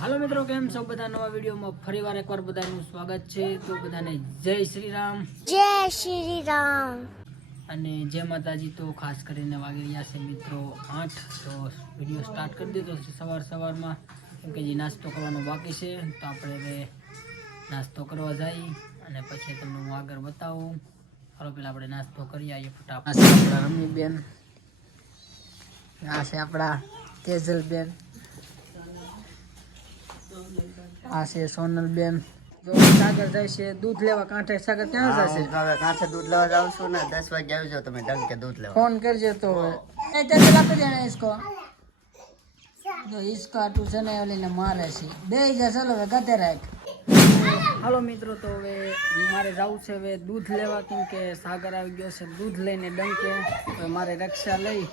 હાલો મિત્રો, કેમ છો બધા? નવા વિડીયોમાં ફરીવાર એકવાર બધાનું સ્વાગત છે. તો બધાને જય શ્રી રામ. જય શ્રી રામ અને જય માતાજી. તો ખાસ કરીને વાગી રહ્યા છે મિત્રો 8. તો વિડીયો સ્ટાર્ટ કરી દીધો છે સવારમાં, કેમ કે જે નાસ્તો કરવાનો બાકી છે. તો આપણે હવે નાસ્તો કરવા જઈએ અને પછી તમને હું આગળ બતાવું. હાલો પેલા આપણે નાસ્તો કરી આવીએ ફટાફટ. આપણા રમીબેન, આ છે આપણા તેજલબેન, આ છે સોનલબેન. જો સાગર જાય છે દૂધ લેવા કાંઠે. સાગર ક્યાં જશે? હવે કાંઠે દૂધ લેવા જાઉં છું ને 10 વાગે આવી જાવ તમે ડંકે દૂધ લેવા. ફોન કરજે તો એ તેજલ આપી દેને इसको. જો इसका ટ્યુશન એ ઓલીને મારે છે. બે જા ચાલો હવે ગાતે રાખ. હાલો મિત્રો, તો હવે મારે જવું છે હવે દૂધ લેવા, કેમ કે સાગર આવી ગયો છે દૂધ લઈને ડંકે. તો મારે રિક્ષા લઈ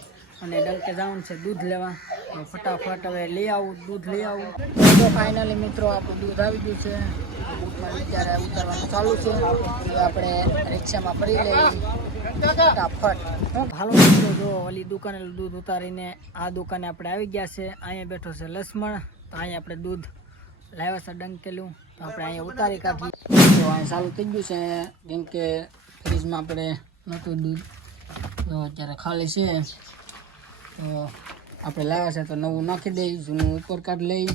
અને ડંકે જવાનું છે દૂધ લેવા. તો ફટાફટ હવે લઈ આવું, દૂધ લઈ આવું. તો ફાઇનલી મિત્રો આપણું દૂધ આવી ગયું છે. દૂધમાં અત્યારે ઉતારવાનું ચાલુ છે. હવે આપણે રિક્ષામાં ભરી લઈએ ફટાફટ. હાલો મિત્રો, જો ઓલી દુકાને દૂધ ઉતારીને આ દુકાને આપણે આવી ગયા છે. અહીંયા બેઠો છે લક્ષ્મણ. તો અહીંયા આપણે દૂધ લાવ્યા છે ડંકેલું. તો આપણે અહીંયા ઉતારી કાઢી. તો અહીંયા ચાલુ થઈ ગયું છે, કેમ કે ફ્રીજમાં આપણે નહોતું દૂધ. તો અત્યારે ખાલી છે. તો આપણે લાવ્યા છે તો નવું નાખી દઈ, જૂનું ઉપર કાઢ લઈ,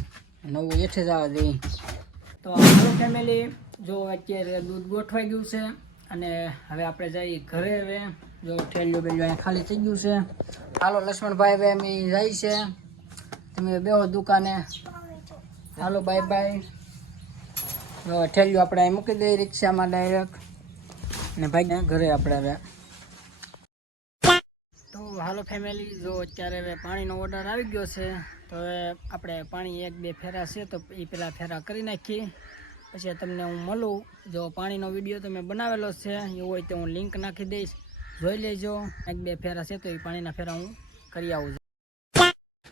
નવું એઠે જવા દઈ. તો હાલો ફેમિલી, જો અત્યારે દૂધ ગોઠવાઈ ગયું છે અને હવે આપણે જઈએ ઘરે. હવે જો ઠેલિયું બેલિયું અહીંયા ખાલી થઈ ગયું છે. હાલો લક્ષ્મણભાઈ, હવે અમે જાય છે, તમે બેહો દુકાને. હાલો બાય બાય. જો ઠેલિયું આપણે અહીં મૂકી દઈએ રિક્ષામાં ડાયરેક્ટ ને ભાઈને ઘરે આપણે હવે. તો હાલો ફેમિલી, જો અત્યારે હવે પાણીનો ઓર્ડર આવી ગયો છે. તો હવે આપણે પાણી 1-2 ફેરા છે તો એ પહેલાં ફેરા કરી નાખીએ, પછી તમને હું મળું. જો પાણીનો વિડીયો તમે બનાવેલો છે એવું હોય તો હું લિંક નાખી દઈશ, જોઈ લેજો. 1-2 ફેરા છે તો એ પાણીના ફેરા હું કરી આવું છું.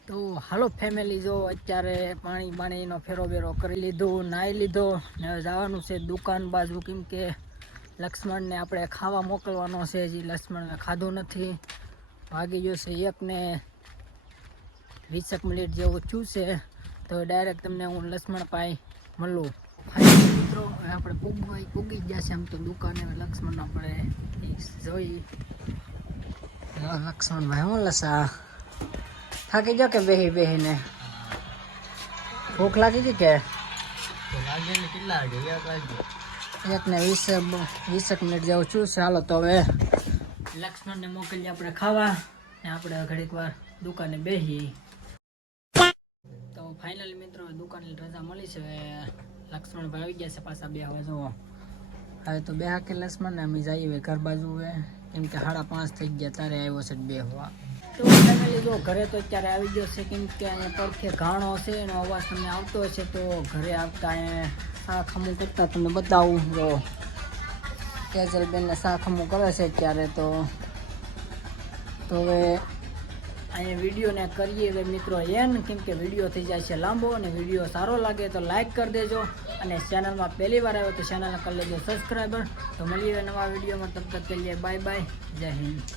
તો હાલો ફેમિલી, જો અત્યારે પાણીનો ફેરો બેરો કરી લીધું, નાહી લીધો ને હવે જવાનું છે દુકાન બાજુ, કેમ કે લક્ષ્મણને આપણે ખાવા મોકલવાનો છે. હજી લક્ષ્મણને ખાધું નથી. વાગી ગયો છે 1:20 મિનિટ જેવું થયું છે. તો ડાયરેક્ટ તમને હું લક્ષ્મણ પાસે મળું. મિત્રો આપણે પૂગી ગયા છે આમ તો દુકાને. લક્ષ્મણ આપણે જોઈ. લક્ષ્મણભાઈ હું લસા થાકી જાઓ કે બેહીને? ભૂખ લાગી ગઈ કે? કેટલા વાગે? 1:20 મિનિટ જેવું થયું છે. હાલો તો હવે લક્ષ્મણને મોકલીએ આપણે ખાવા ને આપણે ઘડીક વાર દુકાને બેસીએ. તો ફાઇનલી મિત્રો દુકાનની રજા મળી છે. હવે લક્ષ્મણભાઈ આવી ગયા છે પાછા બે. હવે જો હવે તો બે હાકે લક્ષ્મણ ને અમે જઈએ હવે ઘર બાજુ. હવે કેમ કે 5:30 થઈ ગયા, તારે આવ્યો છે બે હોવા. તો ફેમિલી જો ઘરે તો અત્યારે આવી ગયો છે, કેમ કે અહીંયા પડખે ઘાણો છે એનો અવાજ તમને આવતો હોય છે. તો ઘરે આવતા અહીંયા શાક હમું કરતા તમને બતાવું. જો તેજલબેનને શાક હમું કરે છે અત્યારે. તો હવે અહીંયા વિડીયોને કરીએ હવે મિત્રો એન, કેમ કે વિડીયો થઈ જાય છે લાંબો. અને વિડીયો સારો લાગે તો લાઈક કરી દેજો, અને ચેનલમાં પહેલી વાર આવ્યો તો ચેનલને કરી લેજો સબસ્ક્રાઈબર. તો મળીએ નવા વિડીયોમાં, તબ તક કે લીએ બાય બાય, જય હિન્દ.